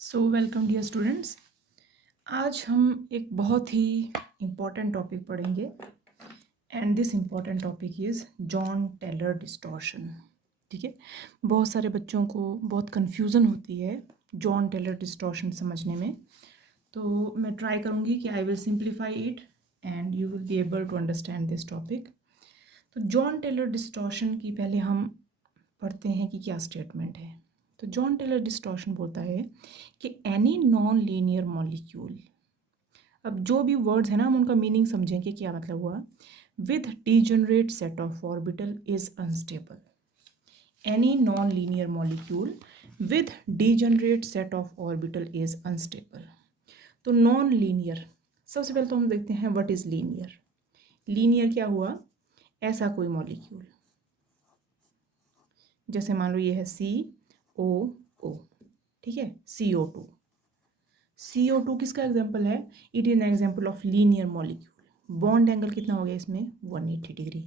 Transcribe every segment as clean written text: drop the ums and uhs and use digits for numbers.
So welcome dear students. आज हम एक बहुत ही इम्पॉर्टेंट टॉपिक पढ़ेंगे and this important topic is Jahn Teller distortion. ठीक है, बहुत सारे बच्चों को बहुत कन्फ्यूज़न होती है जॉन टेलर डिस्टॉर्शन समझने में, तो मैं ट्राई करूँगी कि I will simplify it and you will be able to understand this topic. तो जॉन टेलर डिस्टॉर्शन की पहले हम पढ़ते हैं कि क्या स्टेटमेंट है। तो जॉन टेलर डिस्टॉर्शन बोलता है कि एनी नॉन लीनियर मॉलिक्यूल, अब जो भी वर्ड्स है ना हम उनका मीनिंग समझें कि क्या मतलब हुआ। With degenerate set of orbital is unstable. Any non linear molecule with degenerate set of orbital is unstable. तो नॉन लीनियर, सबसे पहले तो हम देखते हैं व्हाट इज लीनियर। लीनियर क्या हुआ, ऐसा कोई मॉलिक्यूल, जैसे मान लो ये है COO, ठीक है, CO2। CO2 किसका एग्जाम्पल है, it is an example of linear molecule. Bond angle कितना हो गया इसमें, 180 डिग्री।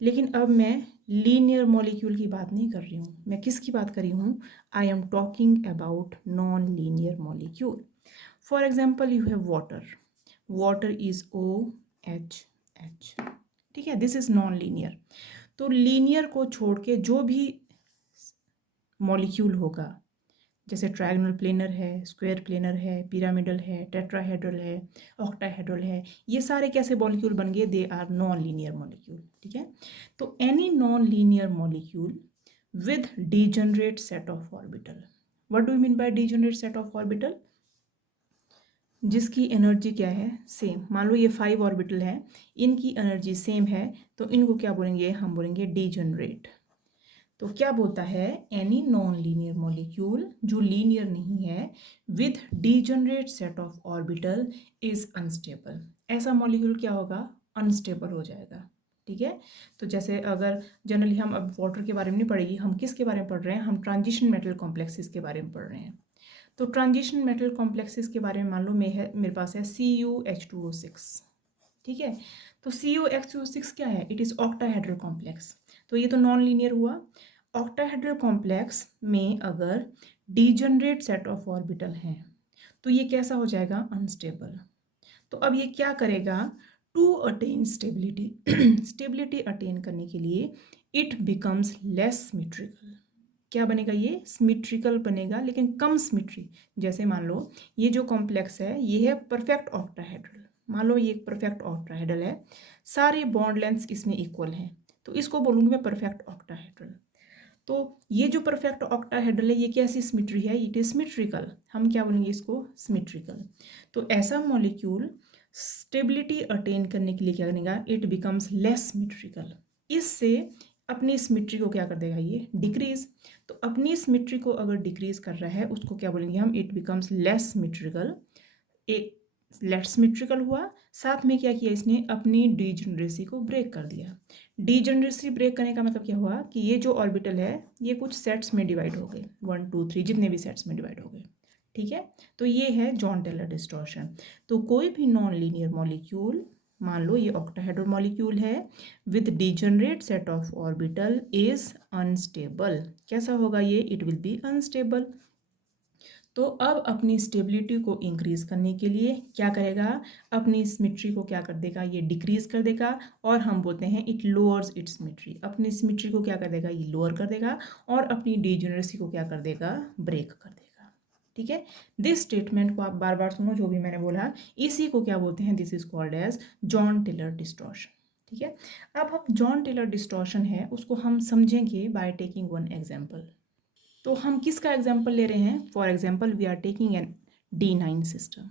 लेकिन अब मैं लीनियर मॉलिक्यूल की बात नहीं कर रही हूँ, मैं किसकी बात कर रही हूँ, I am talking about non linear molecule. For example you have water, water is OH, ठीक है, दिस इज नॉन लीनियर। तो लीनियर को छोड़ के जो भी मॉलिक्यूल होगा, जैसे ट्रायंगुलर प्लेनर है, स्क्वायर प्लेनर है, पिरामिडल है, टेट्राहेड्रल है, ऑक्टाहेड्रल है, ये सारे कैसे मॉलिक्यूल बन गए, they are non linear molecule. ठीक है, तो any non linear molecule with degenerate set of orbital. What do you mean by degenerate set of orbital, जिसकी एनर्जी क्या है, सेम। मान लो ये 5 ऑर्बिटल है, इनकी एनर्जी सेम है, तो इनको क्या बोलेंगे, हम बोलेंगे डीजनरेट। तो क्या बोलता है, एनी नॉन लीनियर मॉलिक्यूल जो लीनियर नहीं है with degenerate set of orbital is unstable. ऐसा मॉलिक्यूल क्या होगा, अनस्टेबल हो जाएगा। ठीक है, तो जैसे अगर जनरली हम अब वाटर के बारे में नहीं पढ़ेगी, हम किसके बारे में पढ़ रहे हैं, हम ट्रांजिशन मेटल कॉम्प्लेक्सेस के बारे में पढ़ रहे हैं। तो ट्रांजिशन मेटल कॉम्प्लेक्सेस के बारे में मान लो मेरे पास है CuH2O6, ठीक है। तो CuH2O6 क्या है, इट इज़ ऑक्टाहेड्रल कॉम्प्लेक्स। तो ये तो नॉन लीनियर हुआ। ऑक्टाहेड्रल कॉम्प्लेक्स में अगर डीजनरेट सेट ऑफ ऑर्बिटल हैं तो ये कैसा हो जाएगा, अनस्टेबल। तो अब ये क्या करेगा, to attain stability stability attain करने के लिए इट बिकम्स लेस सिमेट्रिकल। क्या बनेगा, ये सिमेट्रिकल बनेगा लेकिन कम सिमेट्री। जैसे मान लो ये जो कॉम्प्लेक्स है ये है परफेक्ट ऑक्टाहेड्रल, मान लो ये एक परफेक्ट ऑक्टाहेड्रल है, सारे बॉन्ड लेंथ्स इसमें इक्वल हैं, तो इसको बोलूँगी मैं परफेक्ट ऑक्टाहेड्रल। तो ये जो परफेक्ट ऑक्टाहेड्रल है ये कैसी सिमेट्री है, इट इज सिमेट्रिकल, हम क्या बोलेंगे इसको, सिमेट्रिकल। तो ऐसा मॉलिक्यूल स्टेबिलिटी अटेन करने के लिए क्या करेगा, इट बिकम्स लेस सिमेट्रिकल। इससे अपनी सिमेट्री को क्या कर देगा, ये डिक्रीज। तो अपनी सिमेट्री को अगर डिक्रीज कर रहा है उसको क्या बोलेंगे हम, इट बिकम्स लेस सिमेट्रिकल। एक लेस सिमेट्रिकल हुआ, साथ में क्या किया इसने, अपनी डीजनरेसी को ब्रेक कर दिया। डीजनरेसी ब्रेक करने का मतलब क्या हुआ कि ये जो ऑर्बिटल है ये कुछ सेट्स में डिवाइड हो गए, 1 2 3 जितने भी सेट्स में डिवाइड हो गए। ठीक है, तो ये है जॉन टेलर डिस्टॉर्शन। तो कोई भी नॉन लीनियर मॉलिक्यूल, मान लो ये ऑक्टाहेड्रल मॉलिक्यूल है, with degenerate set of orbital is unstable. कैसा होगा ये, इट विल बी अनस्टेबल। तो अब अपनी स्टेबिलिटी को इंक्रीज करने के लिए क्या करेगा, अपनी सिमेट्री को क्या कर देगा, ये डिक्रीज कर देगा, और हम बोलते हैं इट लोअर्स इट्स सिमेट्री। अपनी सिमेट्री को क्या कर देगा, ये लोअर कर देगा, और अपनी डीजेनरेसी को क्या कर देगा, ब्रेक कर देगा। ठीक है, दिस स्टेटमेंट को आप बार बार सुनो, जो भी मैंने बोला इसी को क्या बोलते हैं, this is called as Jahn Teller distortion. ठीक है, अब हम जॉन टेलर डिस्टॉर्शन है उसको हम समझेंगे बाय टेकिंग वन एग्जाम्पल। तो हम किसका एग्जाम्पल ले रहे हैं, for example we are taking an D9 system.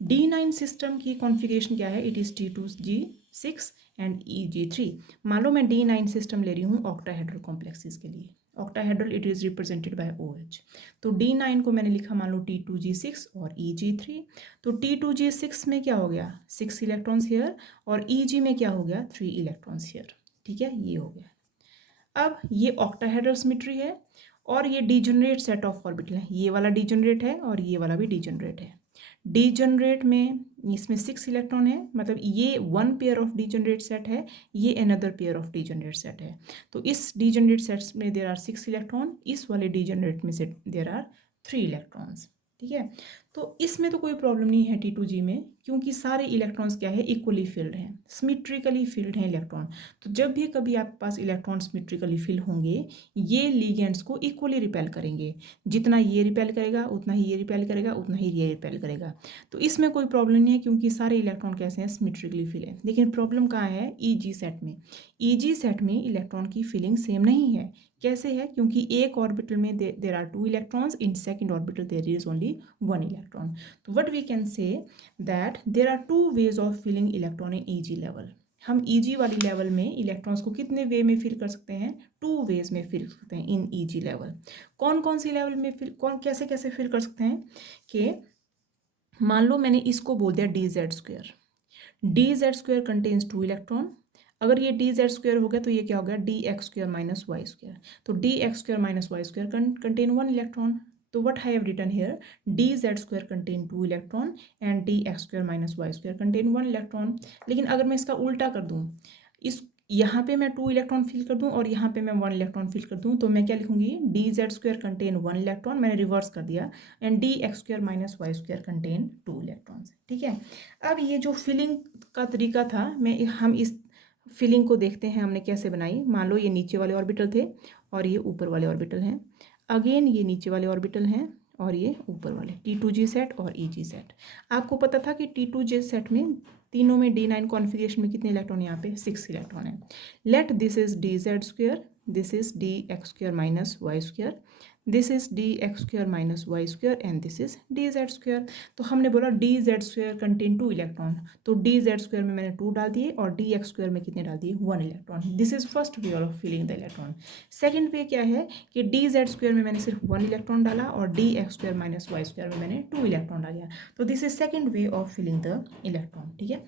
D9 system की कॉन्फ़िगरेशन क्या है, it is T2G6 and EG3। मान लो मैं D9 सिस्टम ले रही हूँ ऑक्टाहेड्रल कॉम्प्लेक्सेस के लिए। Octahedral it is represented by OH। तो D9 को मैंने लिखा मान लो T2G6 और EG3। तो T2G6 में क्या हो गया, 6 इलेक्ट्रॉन्स हेयर, और EG में क्या हो गया, 3 इलेक्ट्रॉन्स हेयर। ठीक है, ये हो गया। अब ये ऑक्टाहेड्रल सिमेट्री है और ये डीजनरेट सेट ऑफ ऑर्बिटल है, ये वाला डीजनरेट है और ये वाला भी डीजनरेट है। डीजनरेट में इसमें 6 इलेक्ट्रॉन है, मतलब ये 1 पेयर ऑफ डीजनरेट सेट है, ये another pair of degenerate set है। तो इस डीजनरेट सेट्स में देर आर 6 इलेक्ट्रॉन, इस वाले डीजनरेट में से देर आर 3 इलेक्ट्रॉन्स। ठीक है, तो इसमें तो कोई प्रॉब्लम नहीं है T2G में, क्योंकि सारे इलेक्ट्रॉन्स क्या है, इक्वली फिल्ड हैं, सिमेट्रिकली फिल्ड हैं इलेक्ट्रॉन। तो जब भी कभी आपके पास इलेक्ट्रॉन सिमेट्रिकली फिल होंगे, ये लिगेंड्स को इक्वली रिपेल करेंगे। जितना ये रिपेल करेगा उतना ही ये रिपेल करेगा, उतना ही ये रिपेल करेगा। तो इसमें कोई प्रॉब्लम नहीं है, क्योंकि सारे इलेक्ट्रॉन कैसे हैं, सिमेट्रिकली फिल है। लेकिन प्रॉब्लम कहाँ है, ईजी सेट में। ईजी सेट में इलेक्ट्रॉन की फिलिंग सेम नहीं है। कैसे है, क्योंकि एक ऑर्बिटल में there are 2 electrons, in second orbital there is only 1 electron. तो what we can say that there are 2 ways of filling electron in e g level. हम ईजी वाली लेवल में इलेक्ट्रॉन्स को कितने वे में फिल कर सकते हैं, 2 वेज में फिल कर सकते हैं इन ईजी लेवल। कौन कौन सी लेवल में फिल, कौन कैसे कैसे फिल कर सकते हैं, कि मान लो मैंने इसको बोल दिया DZ²। DZ² contains 2 electron. अगर ये DZ² हो गया तो ये क्या हो गया, DX² माइनस Y²। तो DX² minus Y² contain 1 electron. तो what I have written here, DZ² contain 2 electron and DX² minus Y² contain 1 electron. लेकिन अगर मैं इसका उल्टा कर दूँ, इस यहाँ पे मैं 2 इलेक्ट्रॉन फिल कर दूँ और यहाँ पे मैं 1 इलेक्ट्रॉन फिल कर दूँ, तो मैं क्या लिखूंगी, DZ² कंटेन 1 इलेक्ट्रॉन, मैंने रिवर्स कर दिया, and DX² minus Y² contain 2 electrons. ठीक है, अब ये जो फिलिंग का तरीका था, हम इस फिलिंग को देखते हैं हमने कैसे बनाई। मान लो ये नीचे वाले ऑर्बिटल थे और ये ऊपर वाले ऑर्बिटल हैं। अगेन ये नीचे वाले ऑर्बिटल हैं और ये ऊपर वाले, T2G सेट और EG सेट। आपको पता था कि T2G सेट में तीनों में D9 कॉन्फ़िगरेशन में कितने इलेक्ट्रॉन, यहाँ पे 6 इलेक्ट्रॉन है। Let this is DZ², this is DX² minus Y², this is DX² minus Y² and this is DZ²। तो हमने बोला DZ² कंटेन 2 इलेक्ट्रॉन, तो DZ² में मैंने 2 डाल दिए और DX² में कितने डाल दिए, 1 electron. This is first way of filling the electron. Second way क्या है कि DZ² में मैंने सिर्फ 1 इलेक्ट्रॉन डाला और DX² माइनस Y² में मैंने 2 इलेक्ट्रॉन डाला। तो this is second way of filling the electron. ठीक है,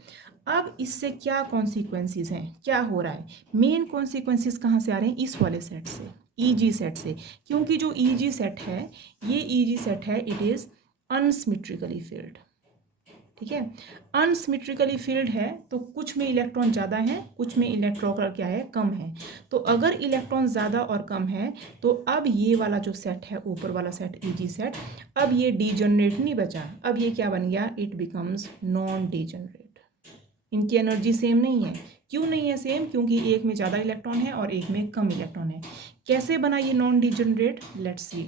अब इससे क्या कॉन्सिक्वेंसेस हैं, क्या हो रहा है, मेन कॉन्सिक्वेंसेस कहाँ से आ रहे हैं, इस वाले सेट से, ईजी सेट से। क्योंकि जो ईजी सेट है, ये ईजी सेट है, इट इज अनसिमेट्रिकली फील्ड। ठीक है, अनसिमेट्रिकली फील्ड है, तो कुछ में इलेक्ट्रॉन ज़्यादा है, कुछ में इलेक्ट्रॉन का क्या है, कम है। तो अगर इलेक्ट्रॉन ज़्यादा और कम है, तो अब ये वाला जो सेट है, ऊपर वाला सेट, ईजी सेट, अब ये डीजनरेट नहीं बचा, अब ये क्या बन गया, इट बिकम्स नॉन डीजनरेट। इनकी एनर्जी सेम नहीं है। क्यों नहीं है सेम, क्योंकि एक में ज़्यादा इलेक्ट्रॉन है और एक में कम इलेक्ट्रॉन है। कैसे बना ये नॉन डीजनरेट, लेट्स सी।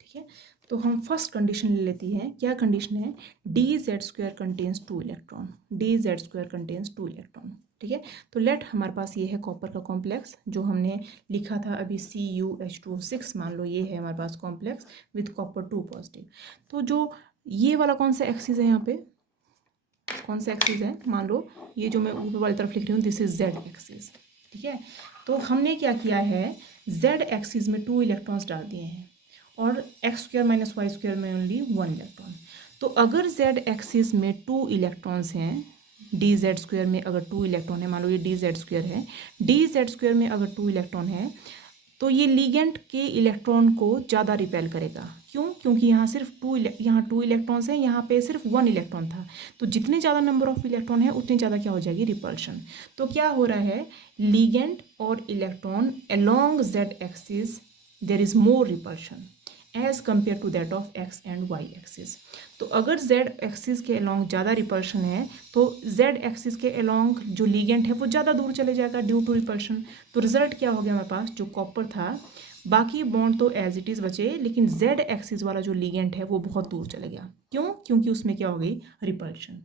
ठीक है, तो हम फर्स्ट कंडीशन ले लेती हैं। क्या कंडीशन है, DZ² contains 2 electron, DZ² contains 2 electron. ठीक है, तो लेट हमारे पास ये है कॉपर का कॉम्प्लेक्स, जो हमने लिखा था अभी, CuH2O6। मान लो ये है हमारे पास कॉम्प्लेक्स विथ कॉपर 2 पॉजिटिव। तो जो ये वाला कौन सा एक्सिस है, यहाँ पे कौन सा एक्सिस है, मान लो ये जो मैं ऊपर वाली तरफ लिख रही हूँ, दिस इज Z एक्सिस। ठीक है, तो हमने क्या किया है, Z एक्सिस में 2 इलेक्ट्रॉन्स डाल दिए हैं और X² माइनस Y² में ओनली 1 इलेक्ट्रॉन। तो अगर Z एक्सिस में 2 इलेक्ट्रॉन्स हैं, DZ² में अगर 2 इलेक्ट्रॉन है, मान लो ये DZ² है, DZ² में अगर 2 इलेक्ट्रॉन है, तो ये लिगेंड के इलेक्ट्रॉन को ज़्यादा रिपेल करेगा। क्यों, क्योंकि यहाँ सिर्फ यहाँ 2 इलेक्ट्रॉन्स हैं, यहाँ पे सिर्फ 1 इलेक्ट्रॉन था। तो जितने ज़्यादा नंबर ऑफ इलेक्ट्रॉन है, उतनी ज़्यादा क्या हो जाएगी, रिपल्शन। तो क्या हो रहा है, लिगेंड और electron along Z axis there is more repulsion as compare to that of X and Y axis. तो अगर Z एक्सिस के अलोंग ज़्यादा रिपल्शन है, तो Z एक्सिस के अलोंग जो लिगेंड है वो ज़्यादा दूर चले जाएगा ड्यू टू रिपल्शन। तो रिजल्ट क्या हो गया, हमारे पास जो कॉपर था, बाकी बॉन्ड तो एज इट इज़ बचे, लेकिन Z एक्सिस वाला जो लिगेंड है वो बहुत दूर चले गया। क्यों, क्योंकि उसमें क्या हो गई, रिपल्शन।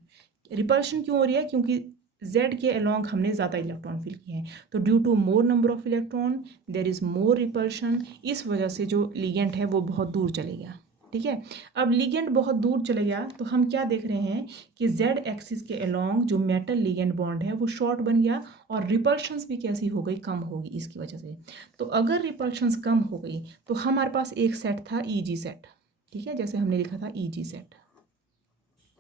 रिपल्शन क्यों हो रही है, क्योंकि Z के अलोंग हमने ज़्यादा इलेक्ट्रॉन फिल किए हैं। तो due to more number of electron there is more repulsion. इस वजह से जो लिगेंड है वो बहुत दूर चले गया। ठीक है, अब लिगेंड बहुत दूर चले गया, तो हम क्या देख रहे हैं कि Z एक्सिस के अलोंग जो मेटल लिगेंड बॉन्ड है वो शॉर्ट बन गया और रिपल्शंस भी कैसी हो गई, कम होगी इसकी वजह से। तो अगर रिपल्शंस कम हो गई, तो हमारे पास एक सेट था EG सेट। ठीक है, जैसे हमने लिखा था EG सेट।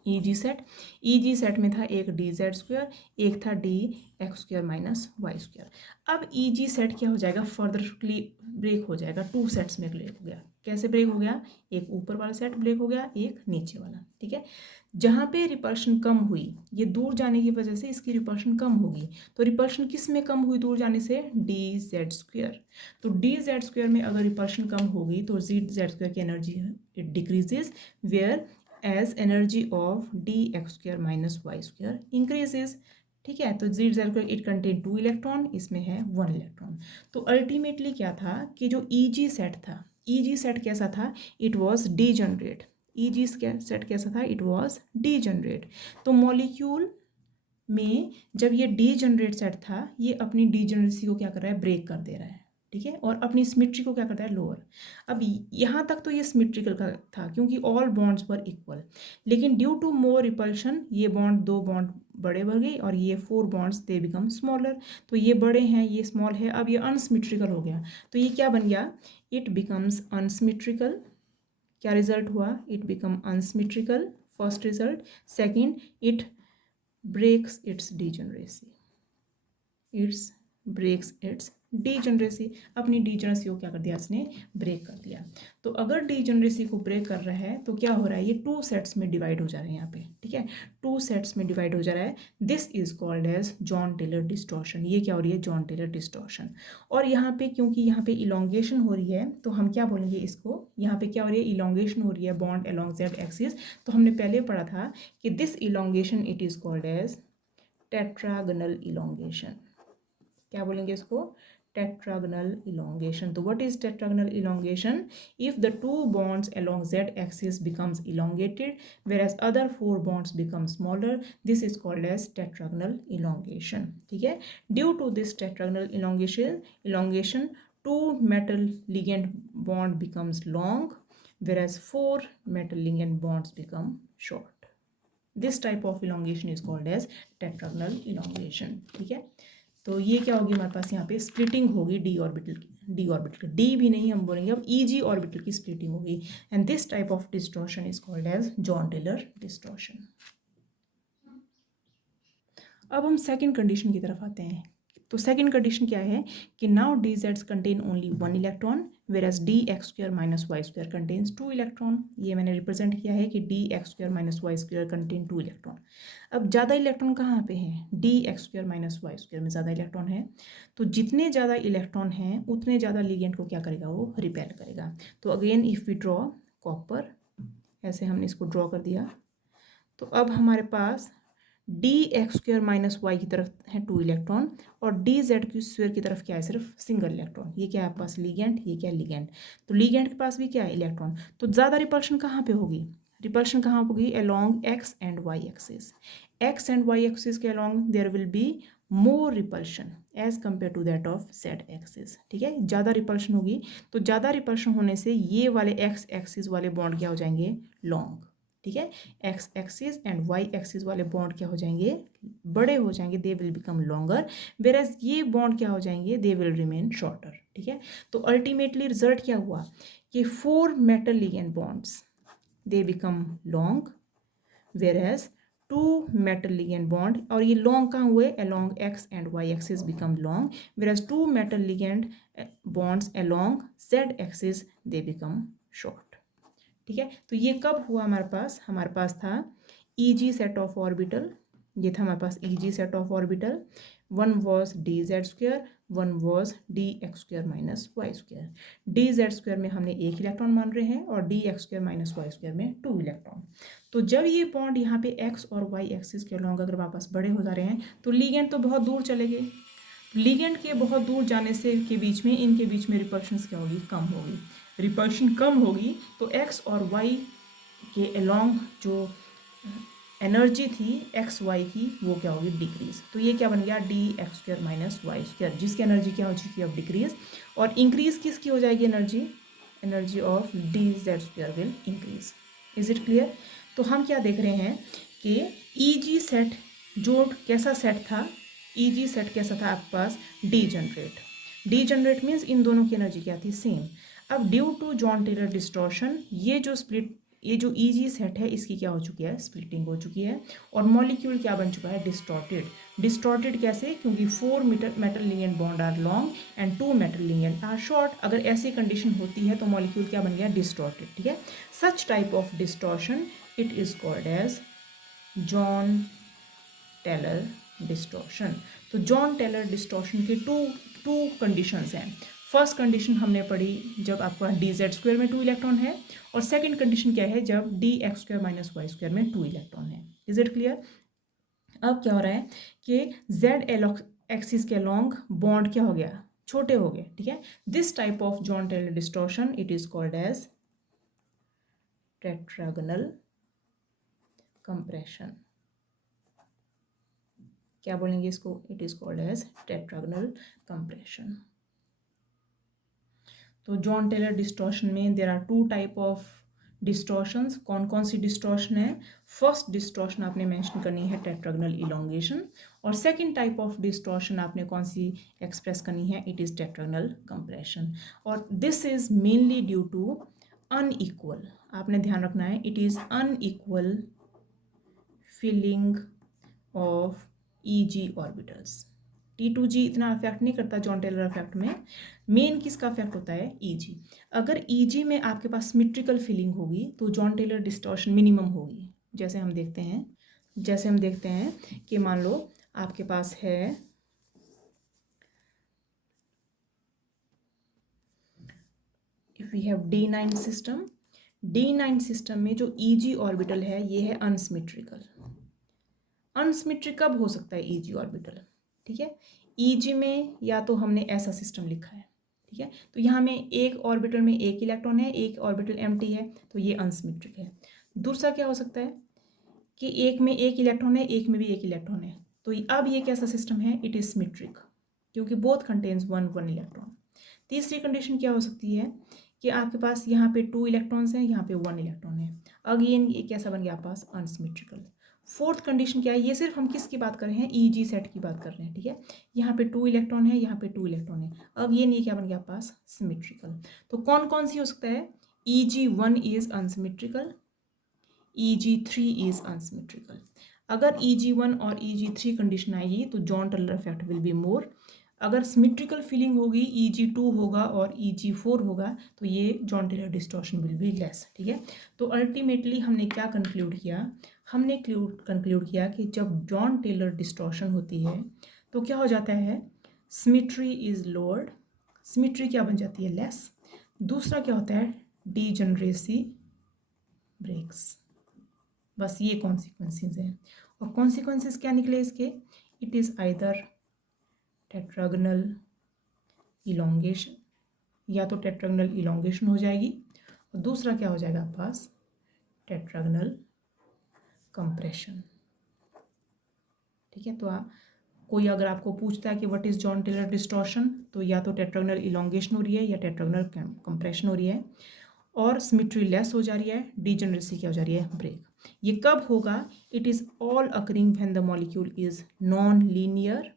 EG सेट में था एक DZ², एक था DX² माइनस Y²। अब EG सेट क्या हो जाएगा, फर्दरली ब्रेक हो जाएगा, 2 सेट्स में ब्रेक हो गया। कैसे ब्रेक हो गया, एक ऊपर वाला सेट ब्रेक हो गया, एक नीचे वाला, ठीक है। जहाँ पे रिपल्शन कम हुई, ये दूर जाने की वजह से इसकी रिपल्शन कम होगी, तो रिपल्शन किस में कम हुई दूर जाने से, DZ²। तो DZ² में अगर रिपल्शन कम होगी तो DZ² की energy it decreases, whereas energy of DX² minus Y² increases, ठीक है। तो DZ² इट कंटेन 2 इलेक्ट्रॉन, इसमें है 1 इलेक्ट्रॉन। तो अल्टीमेटली क्या था कि जो EG सेट था, EG सेट कैसा था, it was degenerate. EG set कैसा था, इट वॉज डीजनरेट। तो मॉलिक्यूल में जब ये डीजनरेट सेट था, ये अपनी डीजनरेसी को क्या कर रहा है, ब्रेक कर दे रहा है, ठीक है, और अपनी सिमेट्री को क्या करता है, लोअर। अब यहाँ तक तो ये सिमेट्रिकल का था क्योंकि ऑल बॉन्ड्स वर इक्वल, लेकिन ड्यू टू मोर रिपल्शन ये बॉन्ड, 2 बॉन्ड बड़े बढ़ गए और ये 4 बॉन्ड्स दे बिकम स्मॉलर। तो ये बड़े हैं, ये स्मॉल है, अब ये अनसिमेट्रिकल हो गया। तो ये क्या बन गया, इट बिकम्स अनसिमेट्रिकल। क्या रिजल्ट हुआ, it become unsymmetrical, first result. Second, it breaks its degeneracy, its breaks its degeneracy. अपनी डीजनरेसी को क्या कर दिया, इसने ब्रेक कर दिया। तो अगर डीजनरेसी को ब्रेक कर रहा है तो क्या हो रहा है, ये 2 सेट्स में डिवाइड हो जा रहे हैं यहाँ पे, ठीक है, 2 सेट्स में डिवाइड हो जा रहा है। This is called as Jahn Teller distortion. ये क्या हो रही है, जॉन टेलर डिस्टॉर्शन। और यहाँ पे क्योंकि यहाँ पे इलोंगेशन हो रही है तो हम क्या बोलेंगे इसको, यहाँ पे क्या हो रही है, इलोंगेशन हो रही है बॉन्ड अलोंग Z एक्सिस। तो हमने पहले पढ़ा था कि this elongation it is called as tetragonal elongation. क्या बोलेंगे इसको, tetragonal elongation। तो what is tetragonal elongation? If the 2 bonds along Z axis becomes elongated whereas other 4 bonds become smaller, this is called as tetragonal elongation, ठीक है। Due to this tetragonal elongation 2 metal ligand bond becomes long whereas 4 metal ligand bonds become short. This type of elongation is called as tetragonal elongation, ठीक है। तो ये क्या होगी, हमारे पास यहाँ पे स्प्लिटिंग होगी डी ऑर्बिटल की, डी भी नहीं हम बोलेंगे, अब EG ऑर्बिटल की स्प्लिटिंग होगी। And this type of distortion is called as Jahn Teller distortion. अब हम सेकंड कंडीशन की तरफ आते हैं। तो सेकंड कंडीशन क्या है कि now DZ contain only 1 electron whereas DX² minus Y² contains 2 electron. ये मैंने रिप्रेजेंट किया है कि DX² minus Y² contain 2 electron. अब ज़्यादा इलेक्ट्रॉन कहाँ पे हैं, DX² माइनस Y² में ज़्यादा इलेक्ट्रॉन है। तो जितने ज़्यादा इलेक्ट्रॉन हैं उतने ज़्यादा लिगेंड को क्या करेगा, वो रिपेल करेगा। तो again if we draw copper, ऐसे हमने इसको ड्रॉ कर दिया, तो अब हमारे पास DX² माइनस Y की तरफ है 2 इलेक्ट्रॉन और DZ² की तरफ क्या है, सिर्फ सिंगल इलेक्ट्रॉन। ये क्या है आपके पास, लिगेंड, ये क्या है, लिगेंड। तो लिगेंड के पास भी क्या है, इलेक्ट्रॉन। तो ज़्यादा रिपल्शन कहाँ पे होगी, रिपल्शन कहाँ होगी, along X and Y axis. X and Y axis के along there will be more repulsion as compare to that of Z axis, ठीक है। ज़्यादा रिपल्शन होगी, तो ज़्यादा रिपल्शन होने से ये वाले X एक्सिस वाले बॉन्ड क्या हो जाएंगे, लॉन्ग, ठीक है। X axis and Y axis वाले बॉन्ड क्या हो जाएंगे, बड़े हो जाएंगे, they will become longer, whereas ये बॉन्ड क्या हो जाएंगे, दे विल रिमेन शॉर्टर, ठीक है। तो अल्टीमेटली रिजल्ट क्या हुआ कि 4 metal ligand bonds they become long whereas 2 metal ligand bond, और ये लॉन्ग कहाँ हुए, along X and Y axis become long, whereas 2 metal ligand bonds along Z axis they become short, ठीक है। तो ये कब हुआ, हमारे पास था EG सेट ऑफ ऑर्बिटल, ये था हमारे पास EG set of orbital. 1 was DZ², 1 was DX² minus Y²। DZ² में हमने 1 इलेक्ट्रॉन मान रहे हैं और DX² माइनस Y² में 2 इलेक्ट्रॉन। तो जब ये बॉन्ड यहाँ पे X और Y एक्सिस के अलॉन्ग अगर वापस बड़े हो जा रहे हैं तो लिगेंड तो बहुत दूर चले गए। लिगेंड के बहुत दूर जाने से के बीच में, इनके बीच में रिपल्शंस क्या होगी, कम होगी। रिपल्शन कम होगी तो X और Y के अलोंग जो एनर्जी थी XY की वो क्या होगी, डिक्रीज। तो ये क्या बन गया, DX² माइनस Y², जिसकी एनर्जी क्या हो चुकी है, अब डिक्रीज। और इंक्रीज किसकी हो जाएगी energy of DZ² will increase. Is it clear. तो हम क्या देख रहे हैं कि EG सेट जो कैसा सेट था, EG सेट कैसा था आपके पास, डीजनरेट मीन्स इन दोनों की एनर्जी क्या थी, सेम। अब due to Jahn Teller distortion ये जो स्प्लिट ये जो ईजी सेट है इसकी क्या हो चुकी है, स्प्लिटिंग हो चुकी है और मॉलिक्यूल क्या बन चुका है, डिस्टॉर्टेड। डिस्टॉर्टेड कैसे, क्योंकि 4 metal ligand bond are long and 2 metal ligand are short. अगर ऐसी कंडीशन होती है तो मॉलिक्यूल क्या बन गया, डिस्टॉर्टेड, ठीक है। Such type of distortion it is called as Jahn Teller distortion. तो जॉन टेलर डिस्टॉर्शन के टू कंडीशंस हैं। फर्स्ट कंडीशन हमने पढ़ी जब आपका dz² में 2 इलेक्ट्रॉन है, और सेकंड कंडीशन क्या है, जब dx² - y² में 2 इलेक्ट्रॉन है। Is it clear? अब क्या हो रहा है कि z एक्सिस के अलॉन्ग बॉन्ड क्या हो गया, छोटे हो गए, ठीक है। This type of Jahn Teller distortion it is called as tetragonal compression. क्या बोलेंगे इसको, it is called as tetragonal compression. तो जॉन टेलर डिस्टॉर्शन में there are 2 type of distortions. कौन कौन सी डिस्टॉर्शन है? फर्स्ट डिस्टॉर्शन आपने मेंशन करनी है टेट्रागोनल इलोंगेशन, और सेकंड टाइप ऑफ डिस्टॉर्शन आपने कौन सी एक्सप्रेस करनी है, इट इज टेट्रागोनल कंप्रेशन। और this is mainly due to unequal, आपने ध्यान रखना है, it is unequal filling of EG orbitals. T2G इतना अफेक्ट नहीं करता जॉन टेलर इफेक्ट में, मेन किसका अफेक्ट होता है, ईजी। अगर ईजी में आपके पास सिमेट्रिकल फीलिंग होगी तो जॉन टेलर डिस्टॉर्शन मिनिमम होगी। जैसे हम देखते हैं कि मान लो आपके पास है if we have D9 system, D9 system में जो ईजी ऑर्बिटल है ये है अनसिमेट्रिकल। अनसिमेट्रिक कब हो सकता है ईजी ऑर्बिटल, ठीक है, ईजी में या तो हमने ऐसा सिस्टम लिखा है, ठीक है, तो यहाँ में एक ऑर्बिटल में एक इलेक्ट्रॉन है, एक ऑर्बिटल एम्प्टी है, तो ये अनसिमेट्रिक है। दूसरा क्या हो सकता है कि एक में एक इलेक्ट्रॉन है, एक में भी एक इलेक्ट्रॉन है, तो अब ये कैसा सिस्टम है, इट इज सिमेट्रिक, क्योंकि बोथ कंटेन्स वन इलेक्ट्रॉन। तीसरी कंडीशन क्या हो सकती है कि आपके पास यहाँ पे 2 इलेक्ट्रॉन्स हैं, यहाँ पे 1 इलेक्ट्रॉन है, अगेन ये कैसा बन गया आपके पास, अनसिमेट्रिकल। फोर्थ कंडीशन क्या है, ये सिर्फ हम किसकी बात कर रहे हैं, ईजी सेट की बात कर रहे हैं, ठीक है, यहाँ पे 2 इलेक्ट्रॉन है, यहाँ पे 2 इलेक्ट्रॉन है, अब ये क्या बन गया आपके पास, सिमेट्रिकल। तो कौन कौन सी हो सकता है, EG1 is unsymmetrical, EG3 is unsymmetrical. अगर EG1 और EG3 कंडीशन आएगी तो Jahn Teller effect will be more. अगर सिमेट्रिकल फीलिंग होगी, EG2 होगा और EG4 होगा, तो ये Jahn Teller distortion will be less, ठीक है। तो अल्टीमेटली हमने क्या कंक्लूड किया, हमने कंक्लूड किया कि जब जॉन टेलर डिस्टॉर्शन होती है तो क्या हो जाता है, सिमेट्री इज लोअर्ड, सिमेट्री क्या बन जाती है, लेस। दूसरा क्या होता है, डीजनरेसी ब्रेक्स। बस ये कॉन्सिक्वेंसेस हैं, और कॉन्सिक्वेंसेस क्या निकले इसके, it is either tetragonal elongation, या तो टेट्रागोनल इलोंगेशन हो जाएगी, और दूसरा क्या हो जाएगा आपके पास, टेट्रागोनल कंप्रेशन, ठीक है। तो कोई अगर आपको पूछता है कि what is Jahn Teller distortion, तो या तो टेट्रागोनल इलोंगेशन हो रही है या टेट्रागोनल कंप्रेशन हो रही है, और सिमेट्री लेस हो जा रही है, डीजनरेसी क्या हो जा रही है, ब्रेक। ये कब होगा, it is all occurring when the molecule is non linear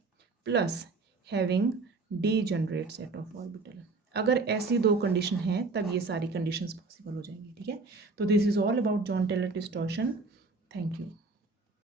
plus having degenerate set of orbital. अगर ऐसी 2 कंडीशन हैं तब ये सारी कंडीशंस पॉसिबल हो जाएंगी, ठीक है। तो this is all about Jahn Teller distortion. Thank you.